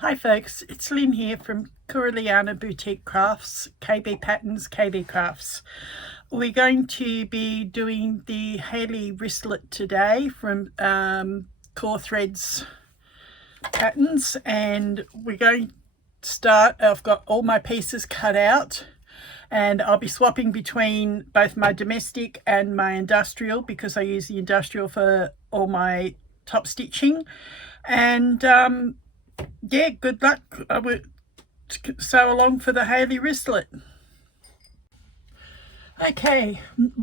Hi folks, it's Lynn here from Koorilyana Boutique Crafts, KB Patterns, KB Crafts. We're going to be doing the Haley Wristlet today from Kaur Threads patterns, and we're going to start. I've got all my pieces cut out and I'll be swapping between both my domestic and my industrial because I use the industrial for all my top stitching. And yeah, good luck. I will sew along for the Haley Wristlet. Okay,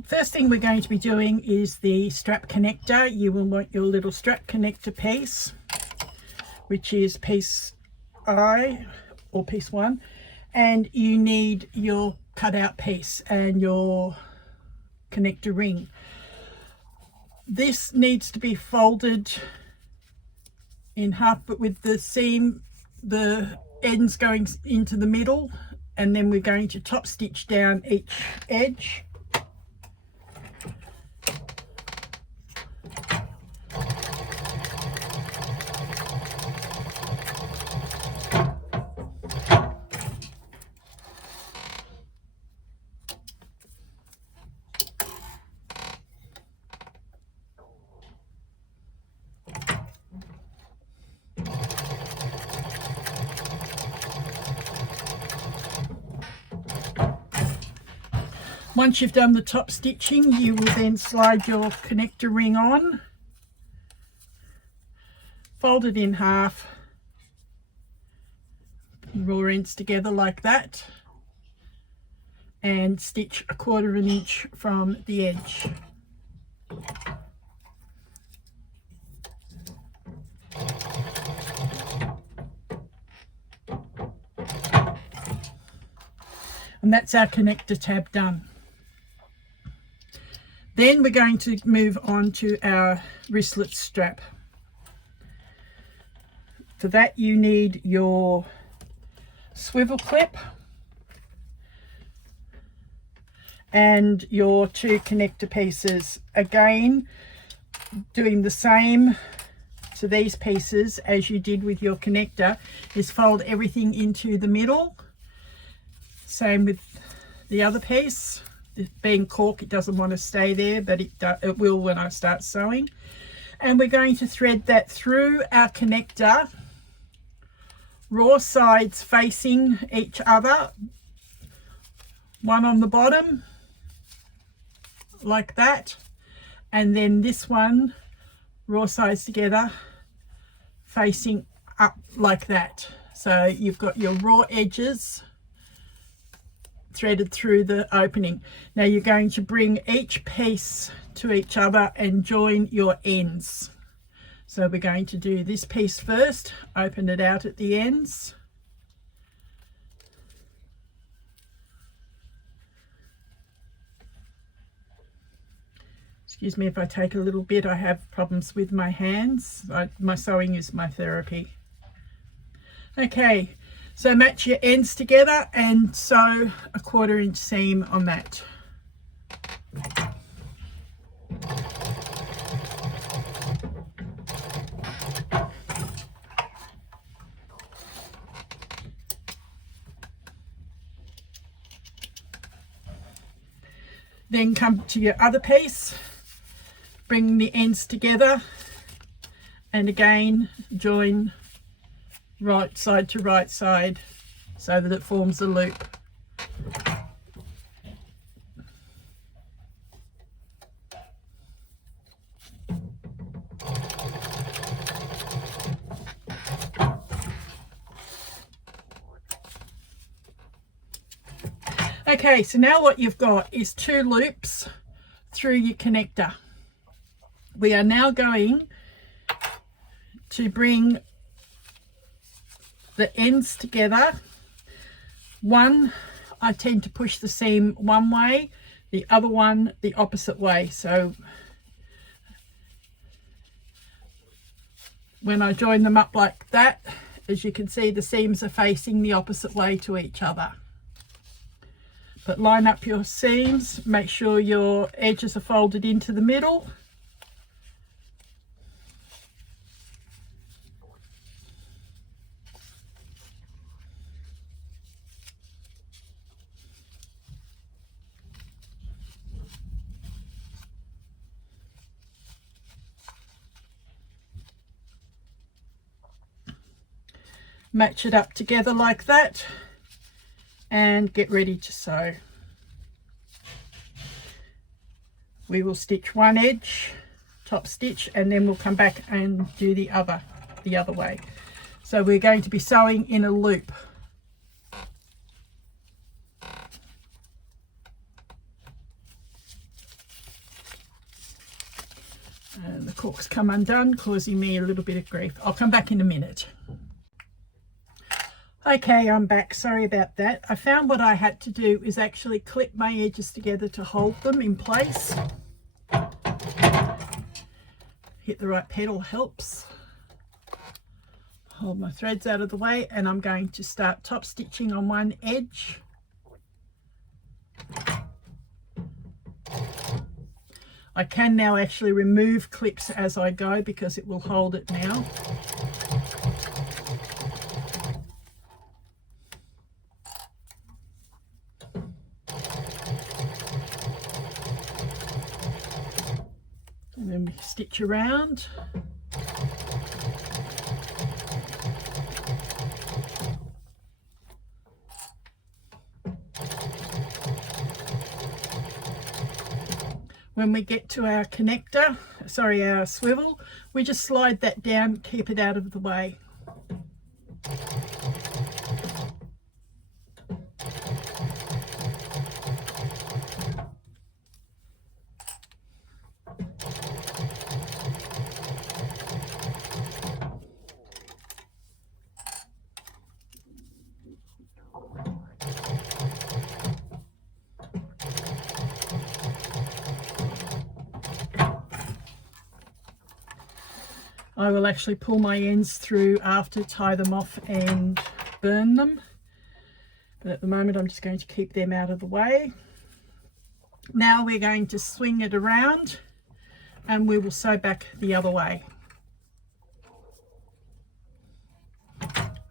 first thing we're going to be doing is the strap connector. You will want your little strap connector piece, which is piece I or piece 1, and you need your cutout piece and your connector ring. This needs to be folded in half, but with the seam, the ends going into the middle, and then we're going to top stitch down each edge. Once you've done the top stitching, you will then slide your connector ring on, fold it in half, raw ends together like that, and stitch 1/4 inch from the edge. And that's our connector tab done. Then we're going to move on to our wristlet strap. For that you need your swivel clip and your 2 connector pieces. Again, doing the same to these pieces as you did with your connector, is fold everything into the middle. Same with the other piece. Being cork, it doesn't want to stay there, but it will when I start sewing. And we're going to thread that through our connector, raw sides facing each other, one on the bottom like that, and then this one raw sides together facing up like that. So you've got your raw edges threaded through the opening. Now you're going to bring each piece to each other and join your ends. So we're going to do this piece first, open it out at the ends. Excuse me if I take a little bit, I have problems with my hands. My sewing is my therapy. Okay, so match your ends together and sew 1/4 inch seam on that. Then come to your other piece, bring the ends together, and again join right side to right side so that it forms a loop. Okay, so now what you've got is 2 loops through your connector. We are now going to bring the ends together. One, I tend to push the seam one way, the other one the opposite way. So when I join them up like that, as you can see, the seams are facing the opposite way to each other. But line up your seams, make sure your edges are folded into the middle. Match it up together like that and get ready to sew. We will stitch one edge, top stitch, and then we'll come back and do the other way. So we're going to be sewing in a loop. And the cork's come undone, causing me a little bit of grief. I'll come back in a minute. Okay, I'm back. Sorry about that. I found what I had to do is actually clip my edges together to hold them in place. Hit the right pedal helps. Hold my threads out of the way, and I'm going to start top stitching on one edge. I can now actually remove clips as I go because it will hold it now. And then we stitch around. When we get to our connector, sorry, our swivel, we just slide that down, keep it out of the way. I will actually pull my ends through after, tie them off and burn them. But at the moment I'm just going to keep them out of the way. Now we're going to swing it around and we will sew back the other way.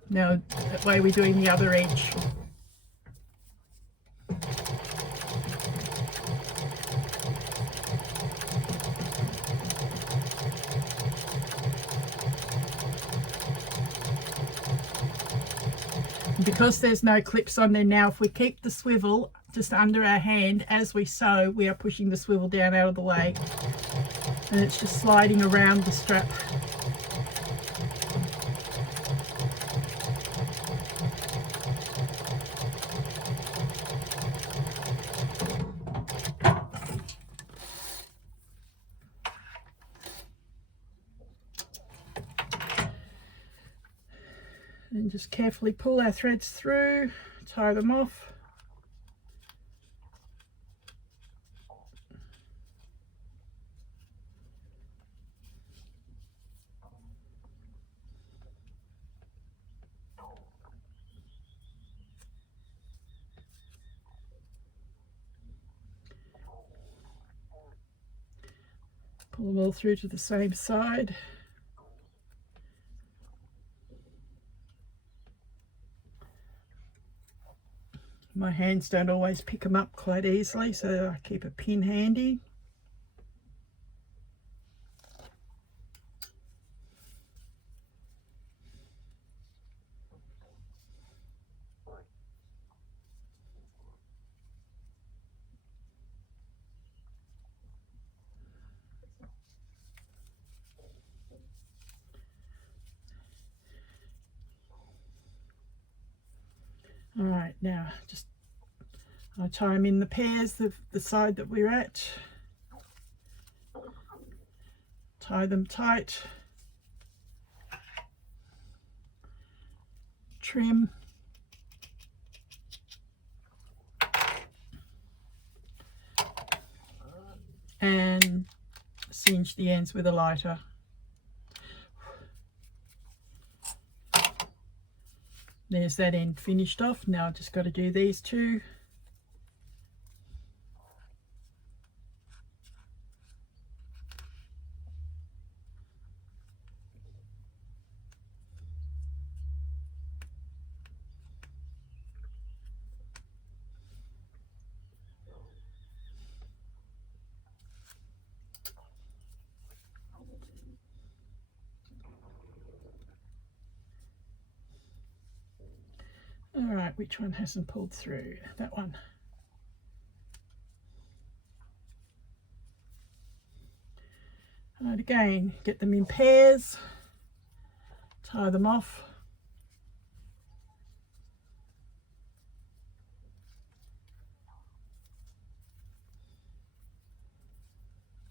Now that way we're doing the other edge. Because there's no clips on there now, if we keep the swivel just under our hand as we sew, we are pushing the swivel down out of the way, and it's just sliding around the strap. And just carefully pull our threads through, tie them off. Pull them all through to the same side. My hands don't always pick them up quite easily, so I keep a pin handy. All right, now just I tie them in the pairs, the side that we're at. Tie them tight. Trim. And cinch the ends with a lighter. There's that end finished off. Now I've just got to do these two. All right, which one hasn't pulled through? That one. And again, get them in pairs, tie them off.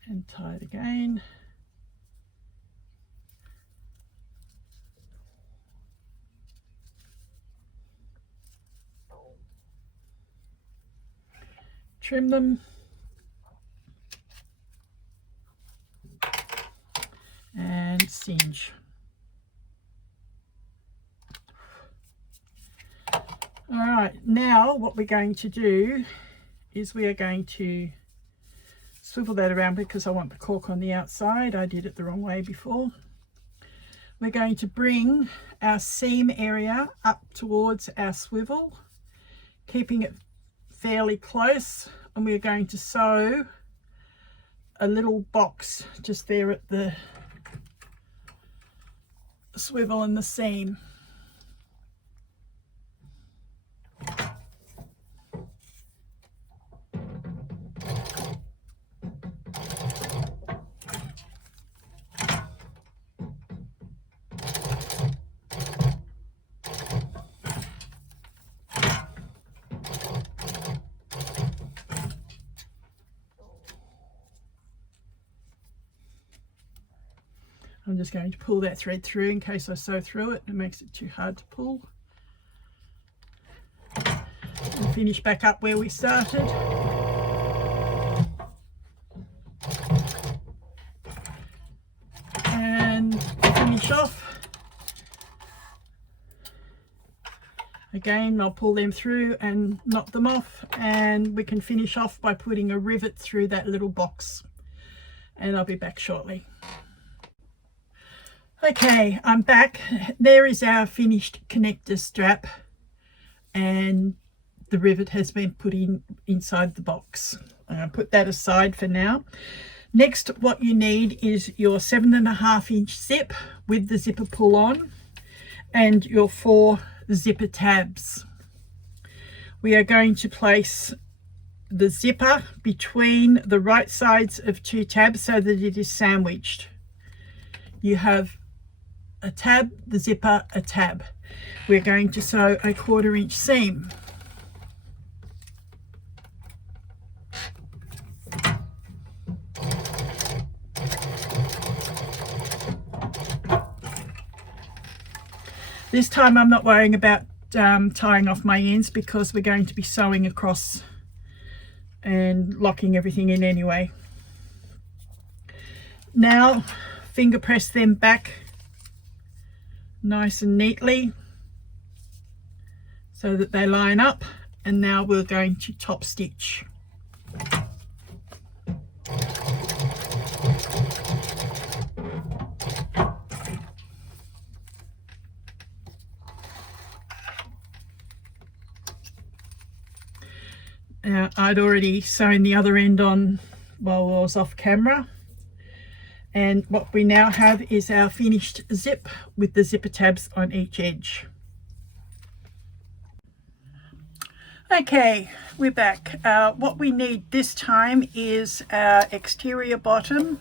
And tie it again. Trim them. And singe. All right, now what we're going to do is we are going to swivel that around because I want the cork on the outside. I did it the wrong way before. We're going to bring our seam area up towards our swivel, keeping it fairly close, and we're going to sew a little box just there at the swivel and the seam. I'm just going to pull that thread through in case I sew through it. It makes it too hard to pull. And finish back up where we started. And finish off. Again, I'll pull them through and knock them off, and we can finish off by putting a rivet through that little box. And I'll be back shortly. Okay, I'm back. There is our finished connector strap, and the rivet has been put in inside the box. I'll put that aside for now. Next, what you need is your 7.5-inch zip with the zipper pull on and your 4 zipper tabs. We are going to place the zipper between the right sides of 2 tabs so that it is sandwiched. You have a tab, the zipper, a tab. We're going to sew a 1/4-inch seam. This time I'm not worrying about tying off my ends because we're going to be sewing across and locking everything in anyway. Now finger press them back nice and neatly so that they line up, and now we're going to top stitch. I'd already sewn the other end on while I was off camera, and what we now have is our finished zip with the zipper tabs on each edge. Okay, we're back. What we need this time is our exterior bottom,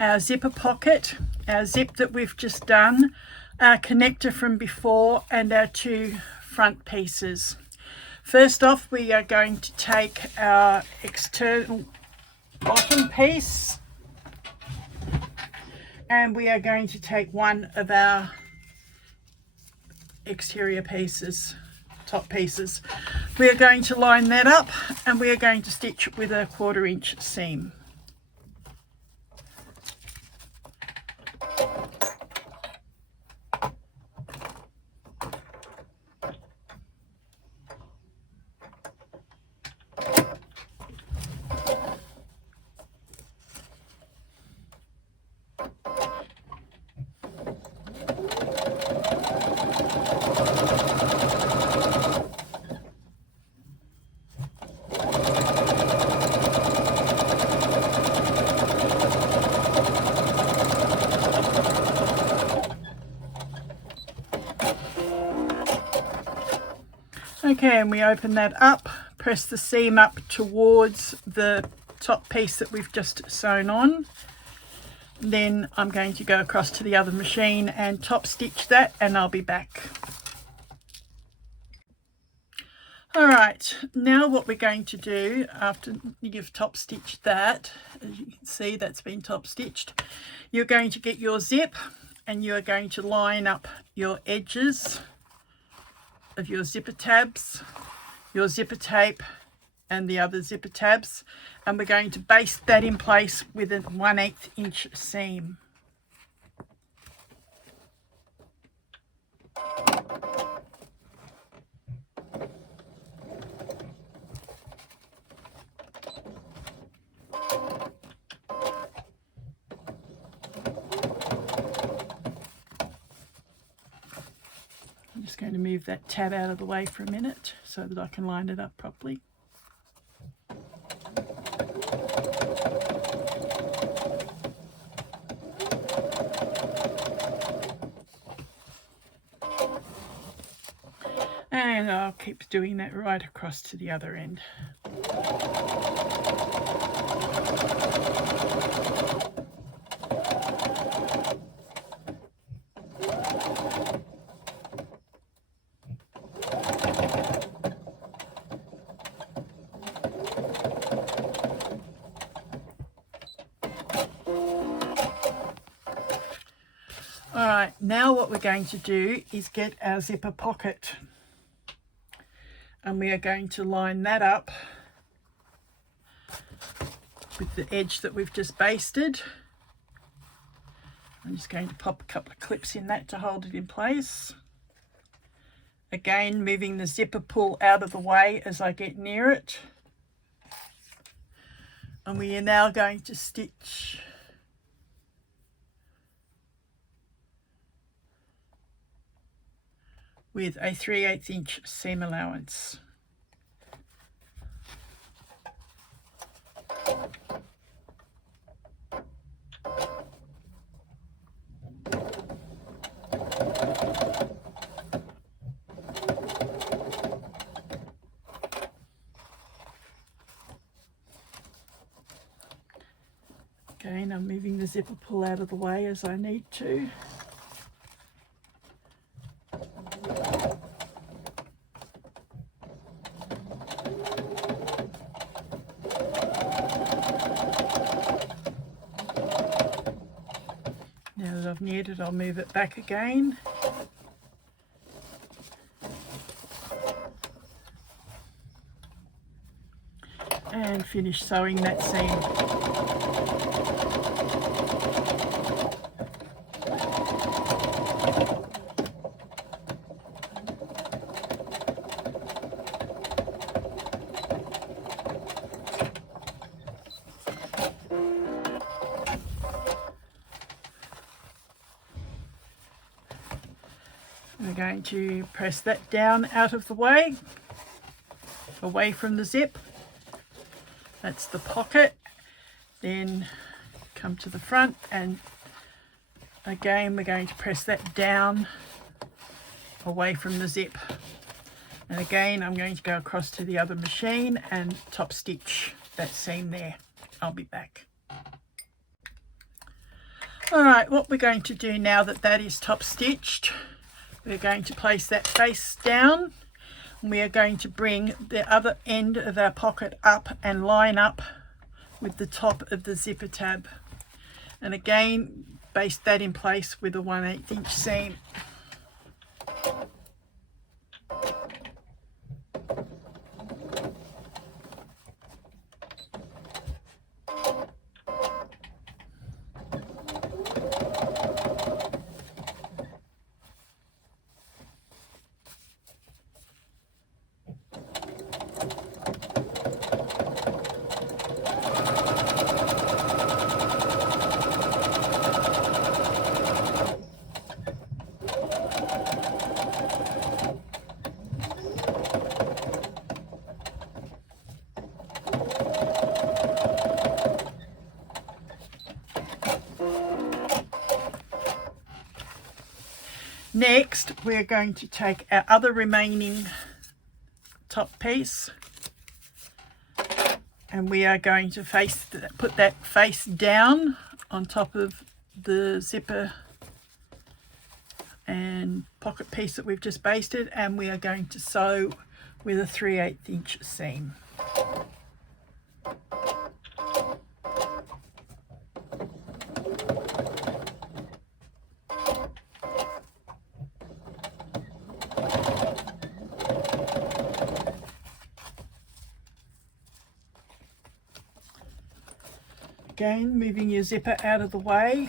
our zipper pocket, our zip that we've just done, our connector from before, and our 2 front pieces. First off, we are going to take our external bottom piece, and we are going to take one of our exterior pieces, top pieces. We are going to line that up, and we are going to stitch with a 1/4-inch seam. Okay, and we open that up, press the seam up towards the top piece that we've just sewn on. Then I'm going to go across to the other machine and top stitch that, and I'll be back. Alright, now what we're going to do after you've top stitched that, as you can see that's been top stitched, you're going to get your zip and you're going to line up your edges of your zipper tabs, your zipper tape and the other zipper tabs, and we're going to baste that in place with a 1/8 inch seam. I'm just going to move that tab out of the way for a minute so that I can line it up properly. And I'll keep doing that right across to the other end. Alright, now what we're going to do is get our zipper pocket, and we are going to line that up with the edge that we've just basted. I'm just going to pop a couple of clips in that to hold it in place. Again, moving the zipper pull out of the way as I get near it. And we are now going to stitch with a 3/8 inch seam allowance. Again, I'm moving the zipper pull out of the way as I need to. Now that I've neared it, I'll move it back again. And finish sewing that seam. We're going to press that down out of the way, away from the zip. That's the pocket. Then come to the front, and again we're going to press that down away from the zip. And again I'm going to go across to the other machine and top stitch that seam there. I'll be back. Alright, what we're going to do now that that is top stitched, we're going to place that face down, and we are going to bring the other end of our pocket up and line up with the top of the zipper tab. And again, baste that in place with a 1/8 inch seam. Next, we're going to take our other remaining top piece, and we are going to put that face down on top of the zipper and pocket piece that we've just basted, and we are going to sew with a 3/8 inch seam. Again, moving your zipper out of the way.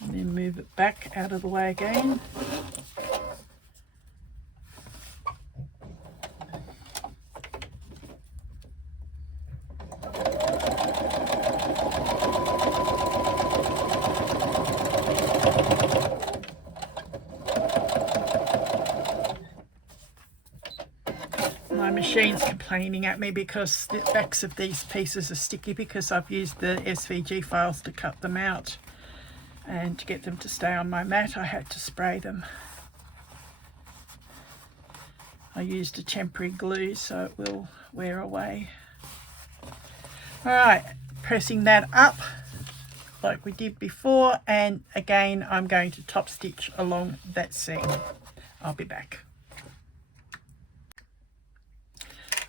And then move it back out of the way again. My machine's complaining at me because the backs of these pieces are sticky because I've used the SVG files to cut them out, and to get them to stay on my mat I had to spray them. I used a temporary glue so it will wear away. Alright, pressing that up like we did before, and again I'm going to top stitch along that seam. I'll be back.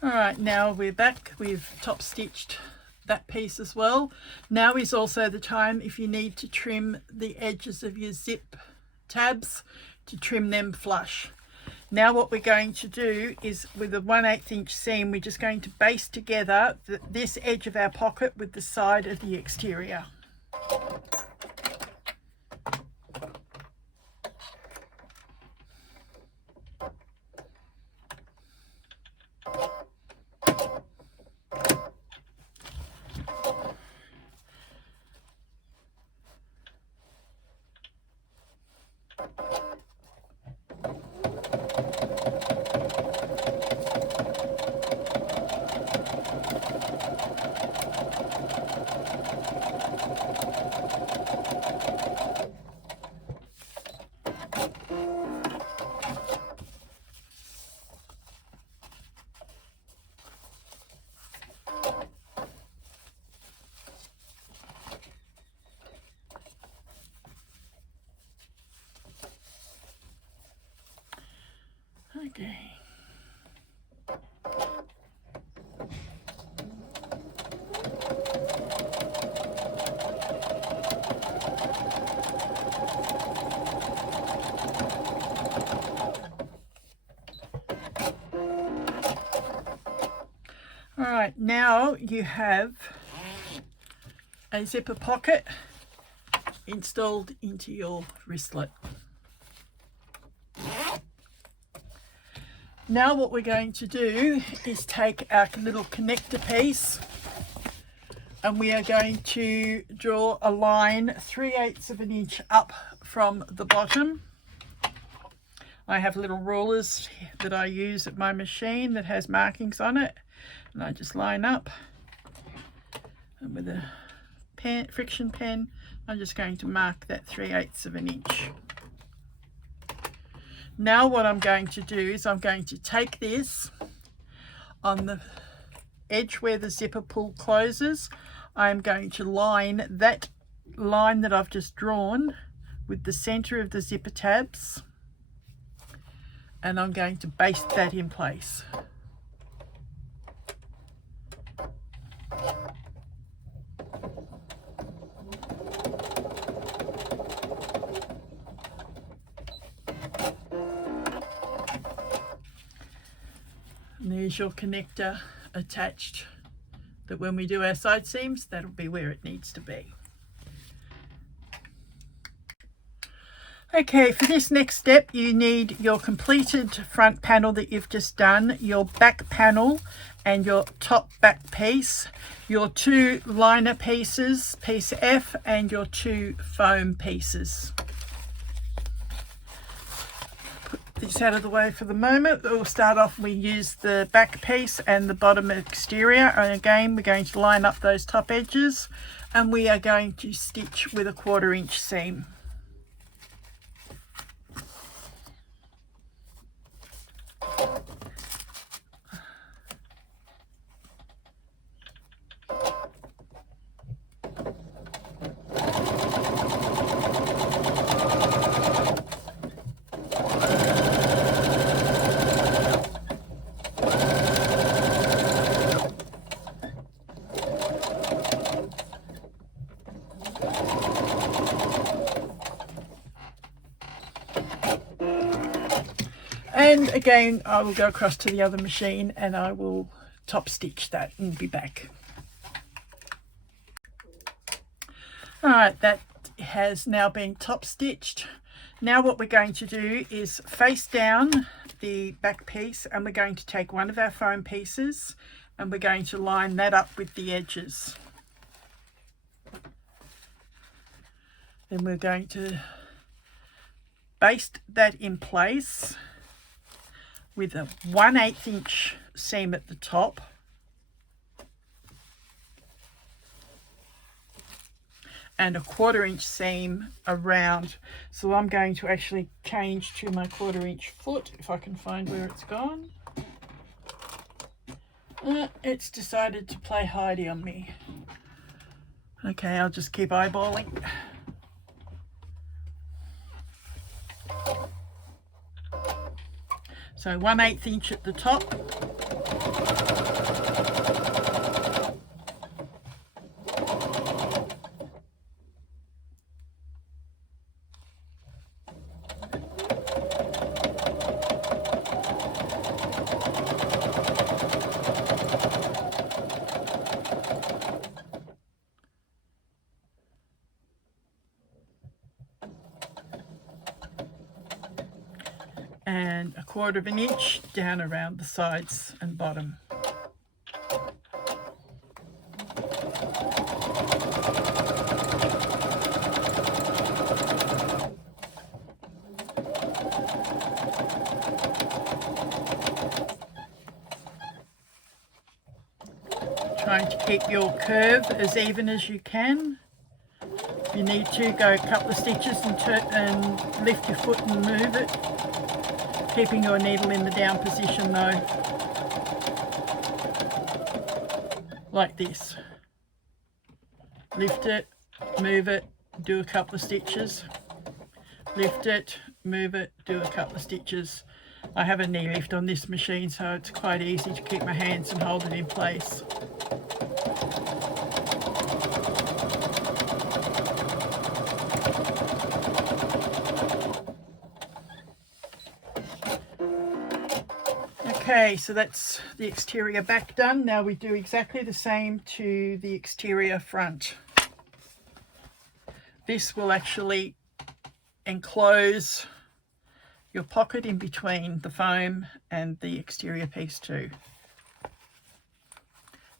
Alright, now we're back. We've top stitched that piece as well. Now is also the time, if you need to trim the edges of your zip tabs, to trim them flush. Now what we're going to do is, with a 1/8 inch seam, we're just going to baste together this edge of our pocket with the side of the exterior. Okay. All right, now you have a zipper pocket installed into your wristlet. Now what we're going to do is take our little connector piece, and we are going to draw a line 3/8 of an inch up from the bottom. I have little rulers that I use at my machine that has markings on it, and I just line up, and with a pen, friction pen, I'm just going to mark that 3/8 of an inch. Now what I'm going to do is I'm going to take this on the edge where the zipper pull closes. I'm going to line that line that I've just drawn with the center of the zipper tabs, and I'm going to baste that in place. And there's your connector attached, that when we do our side seams, that'll be where it needs to be. Okay, for this next step you need your completed front panel that you've just done, your back panel and your top back piece, your 2 liner pieces, piece F, and your 2 foam pieces. Put this out of the way for the moment. We'll start off, we use the back piece and the bottom exterior, and again we're going to line up those top edges, and we are going to stitch with a 1/4 inch seam. And again, I will go across to the other machine and I will top stitch that and be back. Alright, that has now been top stitched. Now what we're going to do is face down the back piece, and we're going to take one of our foam pieces and we're going to line that up with the edges. Then we're going to baste that in place with a 1/8 inch seam at the top, and a 1/4 inch seam around. So I'm going to actually change to my 1/4 inch foot, if I can find where it's gone. It's decided to play hidey on me. Okay, I'll just keep eyeballing. So 1/8 inch at the top. And a 1/4 inch down around the sides and bottom. Trying to keep your curve as even as you can. If you need to, go a couple of stitches and lift your foot and move it, keeping your needle in the down position though, like this. Lift it, move it, do a couple of stitches, lift it, move it, do a couple of stitches. I have a knee lift on this machine, so it's quite easy to keep my hands and hold it in place. Okay, so that's the exterior back done. Now we do exactly the same to the exterior front. This will actually enclose your pocket in between the foam and the exterior piece too.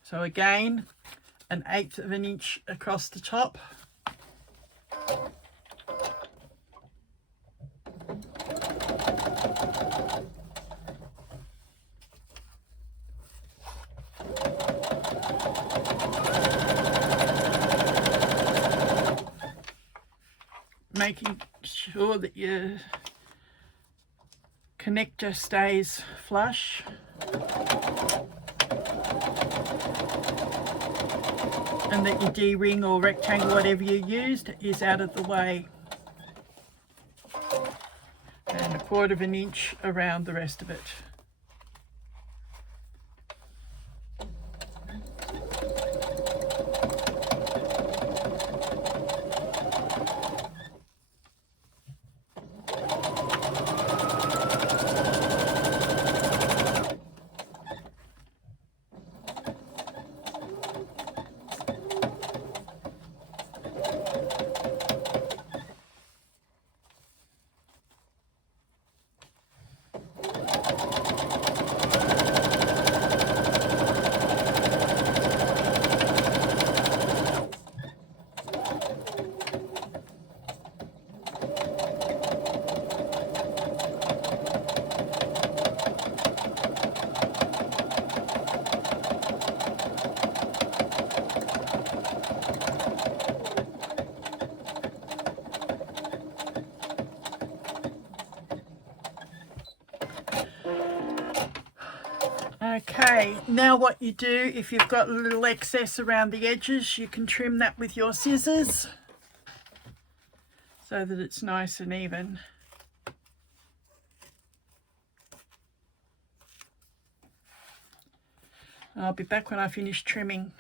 So again, 1/8 inch across the top. Making sure that your connector stays flush. And that your D-ring or rectangle, whatever you used, is out of the way. And a 1/4 inch around the rest of it. Okay, now what you do, if you've got a little excess around the edges, you can trim that with your scissors so that it's nice and even. I'll be back when I finish trimming.